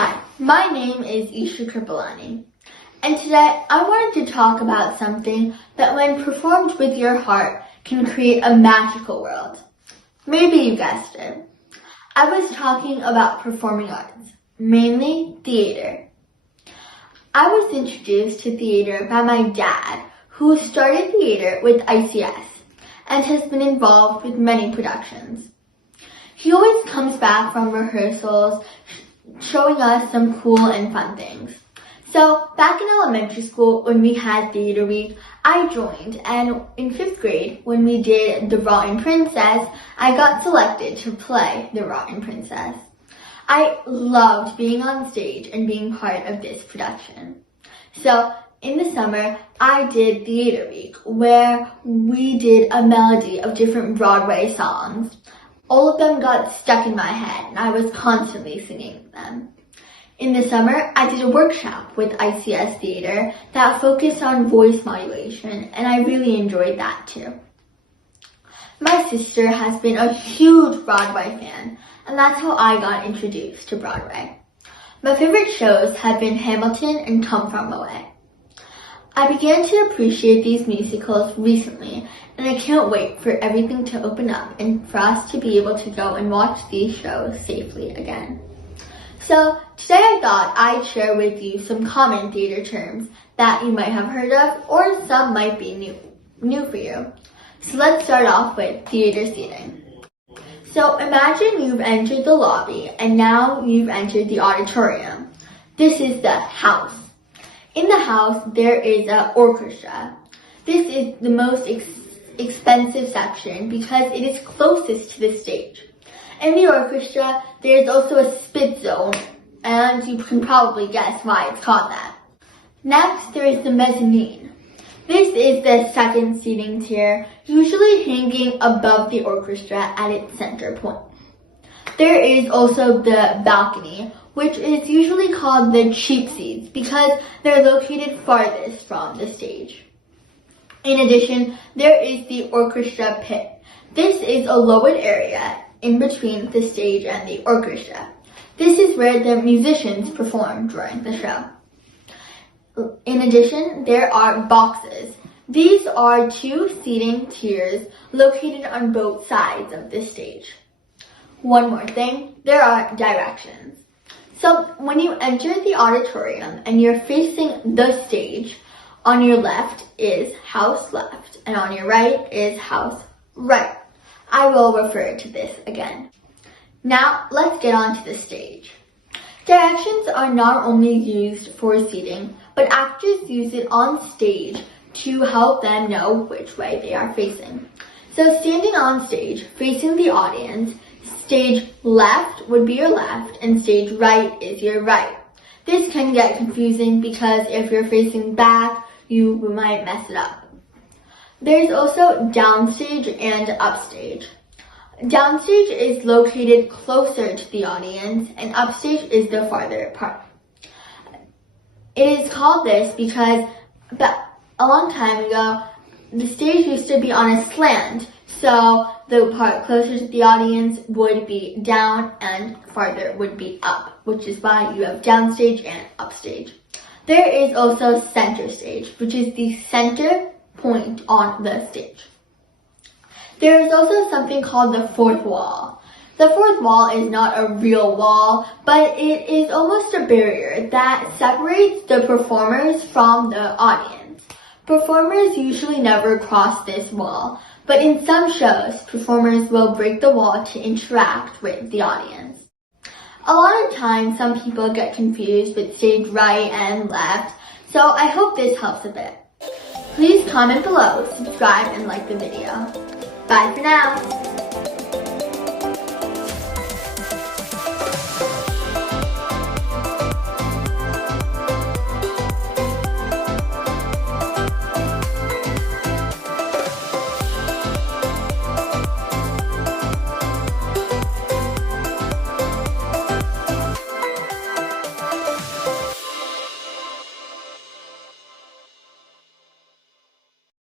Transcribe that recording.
Hi, my name is Esha Kripalani, and today I wanted to talk about something that when performed with your heart can create a magical world. Maybe you guessed it. I was talking about performing arts, mainly theater. I was introduced to theater by my dad, who started theater with ICS and has been involved with many productions. He always comes back from rehearsals showing us some cool and fun things. So back in elementary school, when we had theater week, I joined, and in 5th grade, when we did The Rotten Princess, I got selected to play the Rotten Princess. I loved being on stage and being part of this production. So in the summer, I did theater week, where we did a melody of different Broadway songs. All of them got stuck in my head, and I was constantly singing them. In the summer, I did a workshop with ICS Theatre that focused on voice modulation, and I really enjoyed that too. My sister has been a huge Broadway fan, and that's how I got introduced to Broadway. My favorite shows have been Hamilton and Come From Away. I began to appreciate these musicals recently, and I can't wait for everything to open up and for us to be able to go and watch these shows safely again. So today I thought I'd share with you some common theater terms that you might have heard of, or some might be new for you. So let's start off with theater seating. So imagine you've entered the lobby and now you've entered the auditorium. This is the house. In the house, there is an orchestra. This is the most expensive section because it is closest to the stage. In the orchestra, there is also a spit zone, and you can probably guess why it's called that. Next, there is the mezzanine. This is the second seating tier, usually hanging above the orchestra at its center point. There is also the balcony, which is usually called the cheap seats because they're located farthest from the stage. In addition, there is the orchestra pit. This is a lowered area in between the stage and the orchestra. This is where the musicians perform during the show. In addition, there are boxes. These are two seating tiers located on both sides of the stage. One more thing, there are directions. So when you enter the auditorium and you're facing the stage, on your left is house left, and on your right is house right. I will refer to this again. Now, let's get on to the stage. Directions are not only used for seating, but actors use it on stage to help them know which way they are facing. So standing on stage, facing the audience, stage left would be your left, and stage right is your right. This can get confusing because if you're facing back, you might mess it up. There's also downstage and upstage. Downstage is located closer to the audience, and upstage is the farther apart. It is called this because a long time ago, the stage used to be on a slant, so the part closer to the audience would be down and farther would be up, which is why you have downstage and upstage. There is also center stage, which is the center point on the stage. There is also something called the fourth wall. The fourth wall is not a real wall, but it is almost a barrier that separates the performers from the audience. Performers usually never cross this wall, but in some shows, performers will break the wall to interact with the audience. A lot of times, some people get confused with stage right and left, so I hope this helps a bit. Please comment below, subscribe, and like the video. Bye for now!